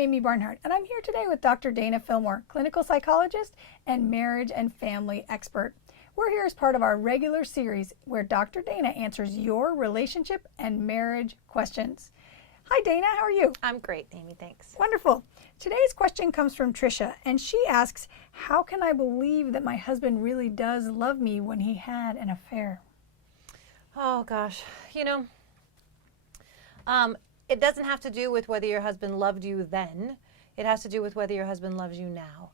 Amy Barnhart, and I'm here today with Dr. Dana Fillmore, clinical psychologist and marriage and family expert. We're here as part of our regular series where Dr. Dana answers your relationship and marriage questions. Hi, Dana. How are you? I'm great, Amy. Thanks. Wonderful. Today's question comes from Tricia, and she asks, how can I believe that my husband really does love me when he had an affair? Oh, gosh. It doesn't have to do with whether your husband loved you then. It has to do with whether your husband loves you now.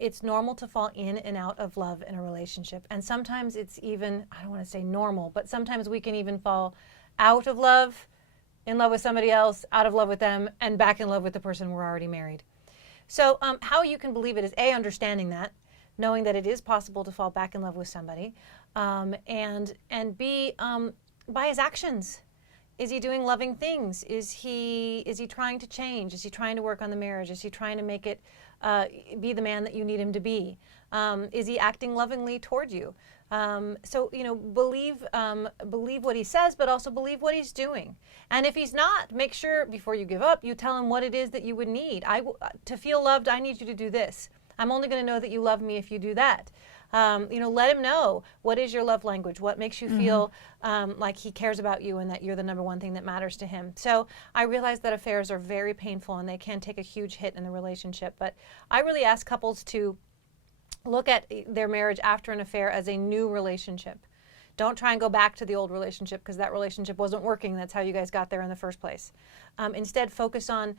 It's normal to fall in and out of love in a relationship. And sometimes it's even, I don't want to say normal, but sometimes we can even fall out of love, in love with somebody else, out of love with them, and back in love with the person we're already married. So how you can believe it is A, understanding that, knowing that it is possible to fall back in love with somebody, and B, by his actions. Is he doing loving things? Is he trying to change? Is he trying to work on the marriage? Is he trying to make it be the man that you need him to be? Is he acting lovingly toward you? So believe what he says, but also believe what he's doing. And if he's not, make sure before you give up, you tell him what it is that you would need. To feel loved, I need you to do this. I'm only going to know that you love me if you do that. Let him know what is your love language, what makes you feel like he cares about you and that you're the number one thing that matters to him. So I realize that affairs are very painful and they can take a huge hit in the relationship. But I really ask couples to look at their marriage after an affair as a new relationship. Don't try and go back to the old relationship because that relationship wasn't working. That's how you guys got there in the first place. Instead, focus on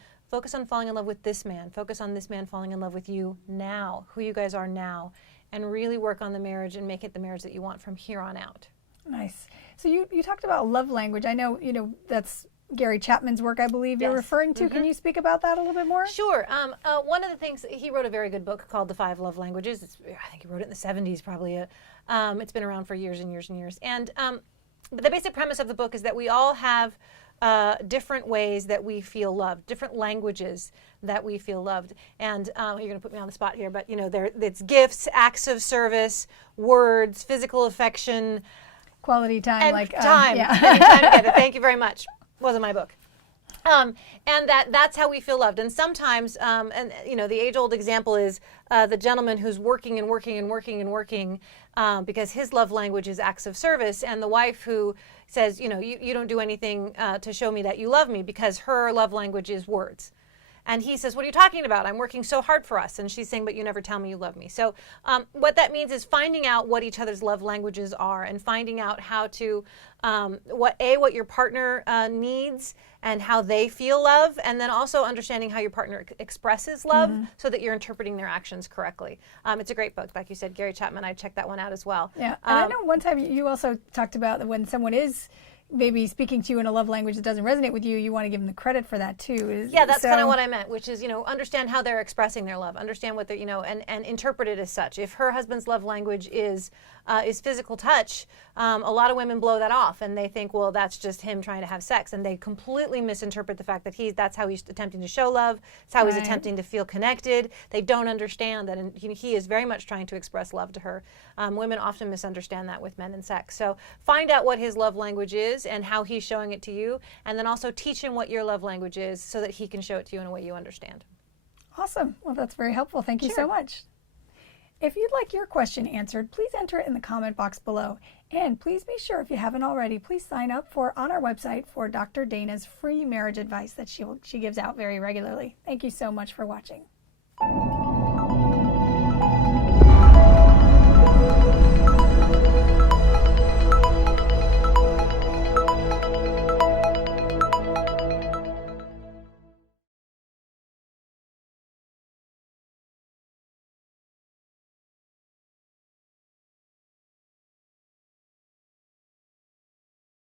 falling in love with this man. Focus on this man falling in love with you now, who you guys are now, and really work on the marriage and make it the marriage that you want from here on out. Nice. So you talked about love language. I know, that's Gary Chapman's work, I believe you're referring to. Can you speak about that a little bit more? Sure. One of the things, he wrote a very good book called The 5 Love Languages. I think he wrote it in the 70s probably. It's been around for years and years and years. And the basic premise of the book is that we all have different ways that we feel loved, different languages that we feel loved. And you're going to put me on the spot here, but it's gifts, acts of service, words, physical affection, quality time, and spending time together. Thank you very much. Wasn't my book. And that's how we feel loved. And sometimes, the age-old example is the gentleman who's working and working and working and working because his love language is acts of service, and the wife who says, you don't do anything to show me that you love me because her love language is words. And he says, what are you talking about? I'm working so hard for us. And she's saying, but you never tell me you love me. So what that means is finding out what each other's love languages are and finding out how to, what your partner needs and how they feel love, and then also understanding how your partner expresses love so that you're interpreting their actions correctly. It's a great book. Like you said, Gary Chapman, I checked that one out as well. Yeah, and I know one time you also talked about that when someone is maybe speaking to you in a love language that doesn't resonate with you, you want to give them the credit for that too. Yeah, that's kind of what I meant, which is, understand how they're expressing their love, understand what they're, and interpret it as such. If her husband's love language is physical touch, a lot of women blow that off and they think, well, that's just him trying to have sex, and they completely misinterpret the fact that that's how he's attempting to show love, it's how he's attempting to feel connected. They don't understand that he is very much trying to express love to her. Women often misunderstand that with men and sex. So find out what his love language is and how he's showing it to you, and then also teach him what your love language is so that he can show it to you in a way you understand. Awesome. Well, that's very helpful. Thank you so much. If you'd like your question answered, please enter it in the comment box below. And please be sure, if you haven't already, please sign up on our website for Dr. Dana's free marriage advice that she gives out very regularly. Thank you so much for watching.